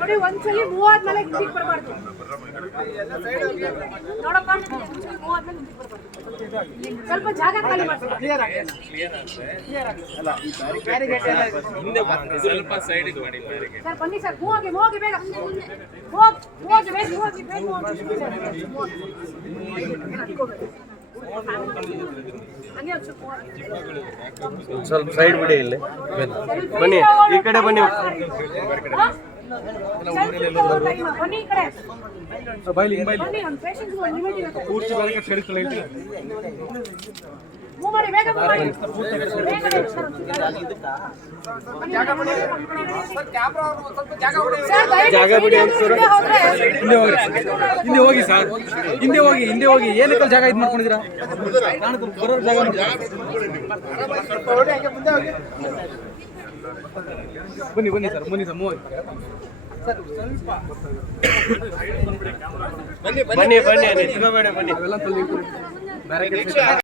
ನೋಡಿ ಒಂದ್ಸಲಿ ಮೂವ್ ಆದ್ಮೇಲೆ ಹಿಂದಿಗೆ ಬರಬಾರ್ದು ನೋಡಪ್ಪ. ಮೂವ್ ಆದ್ಮೇಲೆ ಹಿಂದಿಗೆ ಬರಬಾರ್ದು. ಸ್ವಲ್ಪ ಜಾಗ ಖಾಲಿ ಮಾಡಿ ಸರ್. ಬನ್ನಿ ಸರ್, ಮೂವ್ ಹೋಗಿ ಬೇಗ ಹೋಗಿ ಸ್ವಲ್ಪ ಸೈಡ್ ಬಿಡಿ. ಇಲ್ಲಿ ಬನ್ನಿ, ಈ ಕಡೆ ಬನ್ನಿ. ಜಾಗ ಬಿಡಿ. ಹಿಂದೆ ಹೋಗಿ ಸರ್, ಹಿಂದೆ ಹೋಗಿ ಏನಕ್ಕೆ ಜಾಗ ಇದು ಮಾಡ್ಕೊಂಡಿದ್ದೀರಾ? ಬರೋ ಜಾಗ ಬನ್ನಿ ಸರ್, ಬನ್ನಿ ಸರ್, ಮೂವ್ ಬನ್ನಿ ನಿಂತ್ಕೋಬೇಡ, ಬನ್ನಿ.